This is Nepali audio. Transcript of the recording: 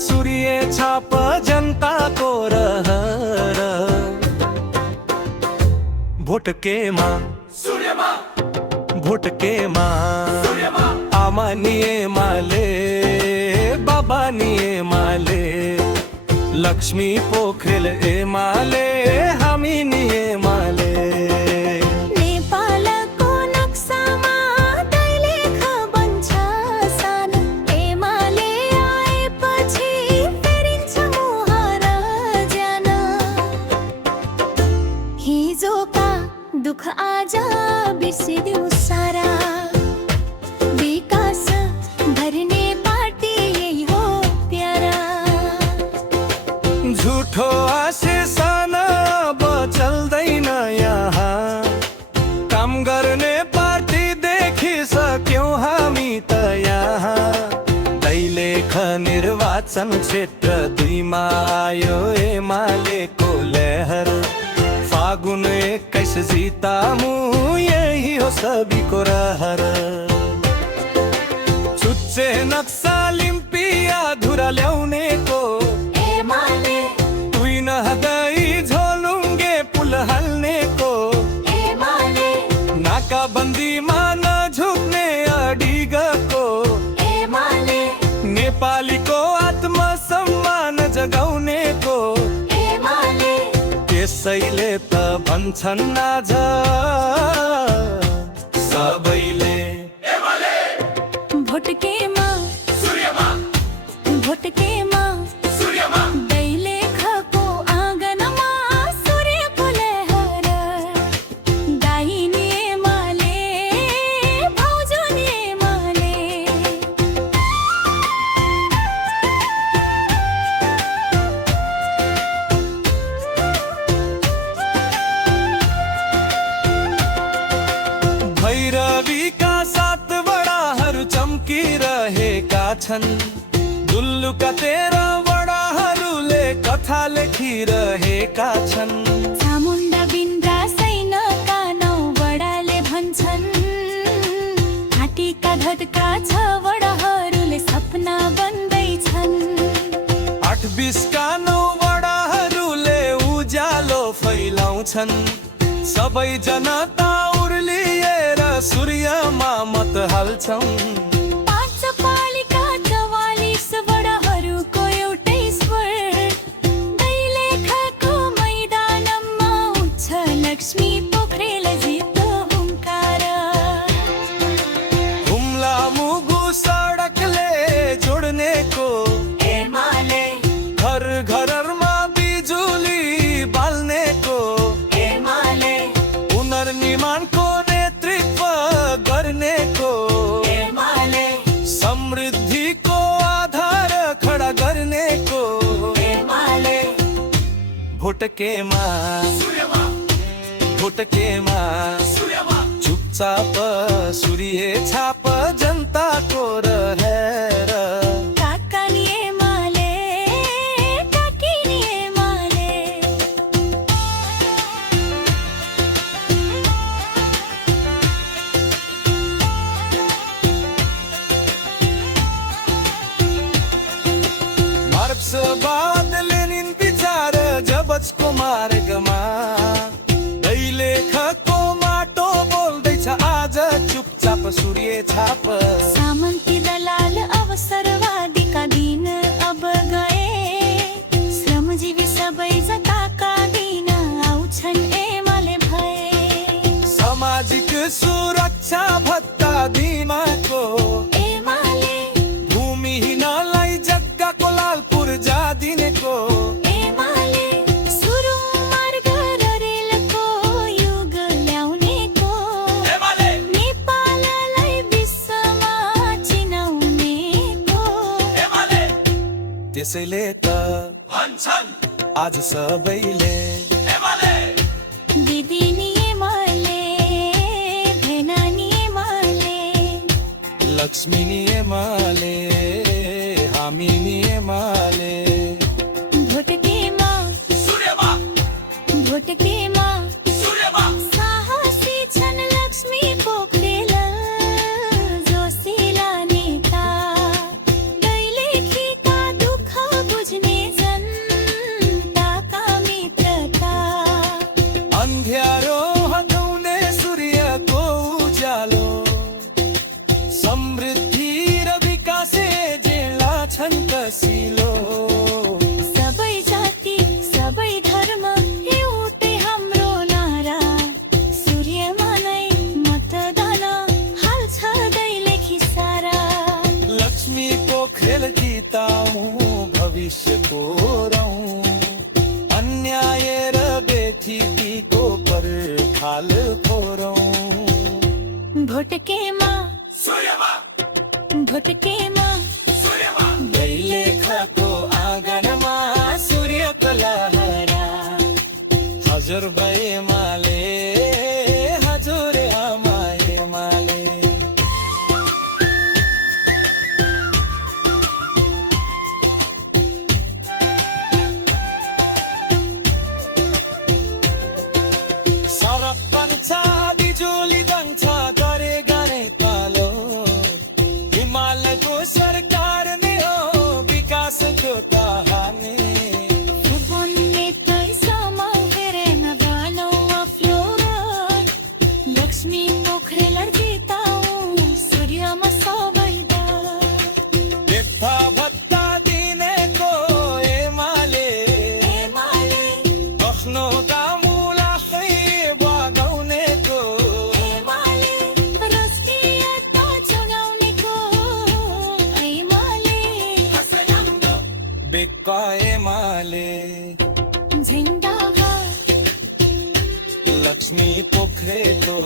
सूर्य छाप जनताको रहर भोटकेमा सूर्यमा भोटकेमा सूर्यमा आमा नियमाले बाबा नियमाले लक्ष्मी पोखरेल एमाले हामी नियमाले नेपालको नक्सामा दैलेख बन्छ सानो एमाले आएपछि फेरिन्छ मुहार ज्यान हिजोका दुःख आज बिर्सिदेऊ सारा विकास भर्ने पार्टी यही हो प्यारा झुठो आशेसन अब चल्दैन यहाँ काम गर्ने पार्टी देखिसक्यौँ हामी त यहाँ दैलेख निर्वाचन क्षेत्र 2 मा आयो एमालेको लहर फागुन 21 जितामु यही हो सबैको रहर चुच्चे नक्सा लिम्पिया धुरा ल्याउनेको एमाले तुई नहदै झोलुङ्गे पुल हाल्नेको एमाले नाकाबन्दीमा नझुक्ने अडिगको एमाले नेपालीको आत्मसम्मान जगाउनेको एमाले त्यसैले त भन्छन् आज सबैले भोटकेमा सूर्यमा भोटकेमा सूर्यमा दैलेखको आँगनमा सूर्यको लहर दाहिने एमाले भाउजू एमाले भैरवीका 7 वडाहरू चम्किरहेका छन् दुल्लुका 13 वडाहरूले कथा लेखिरहेका छन् चामुण्डा बिन्द्रा सैनका 9 वडाले भन्छन् घाँटीका धड्का 6 वडाहरूले सपना बन्दैछन् 8-20 का 9 वडाहरूले उज्यालो फैलाउँछन् सबै जनता उर्लिएर सूर्यमा मत हाल्छौँ 5 पालिका 44 वडाहरूको एउटै स्वर दैलेखको मैदानमा उठ्छ लक्ष्मी पोखरेल जित्दो हुङ्कार हुम्ला मुगु सडकले जोड्नेको एमाले घर घरमा बिजुली बाल्नेको एमाले पुनर्निर्माणको नेतृत्व गर्नेको एमाले समृद्धिको आधार खडा गर्नेको एमाले भोटकेमा सूर्यमा भोटकेमा सूर्यमा चुपचाप सूर्य छाप जनताको रहेर काका नि एमाले काकी नि एमाले मार्क्सवाद लेनिन विचार जबजको मार्गमा दैलेखको माटो बोल्दैछ आज चुपचाप सूर्य छाप सामन्ती दलाल अवसरवादीका दिन अब गए श्रमजीवी सबै जताका दिन आउँछन् एमाले भए सामाजिक सुरक्षा भत्ता दिमाको एमाले भूमिहीनलाई जग्गाको लालपुर जादिनेको एमाले सुरुङ मार्ग र रेलको युग ल्याउनेको एमाले नेपाललाई विश्वमा चिनाउनेको एमाले त्यसैले त भन्छन् आज सबैले एमाले दिदी नि एमाले भेना नि एमाले लक्ष्मी नियमाले हामी नियमाले भोटकेमा सूर्यमा भोटकेमा सूर्यमा साहसी छन् लक्ष्मी पोखरेल जोशीला नेता दैलेखीका दुःख खेल जिताऊं भविष्य को रहूं अन्याय र बेठीको पर खाल फोरौं भोटकेमा सूर्यमा भोटकेमा सूर्यमा दैलेखको आँगनमा सूर्यको लहरा हजुर भएमाले हजुर आमाएमाले सडक बन्छ बिजुली बन्छ गरे गरे पालो हिमालयको सरकार नै हो विकासको त हामी Bonne taisama verena vano aflorar Lakshmi pokhrelar jitaun suryama sabaida व्यथा भत्ता दिनेको एमाले आफ्नो दामुला खै बगाउनेको राष्ट्रियता जगाउनेको ऐमाले बेक्का एमाले झिन्डाहार लक्ष्मी पोखरेलो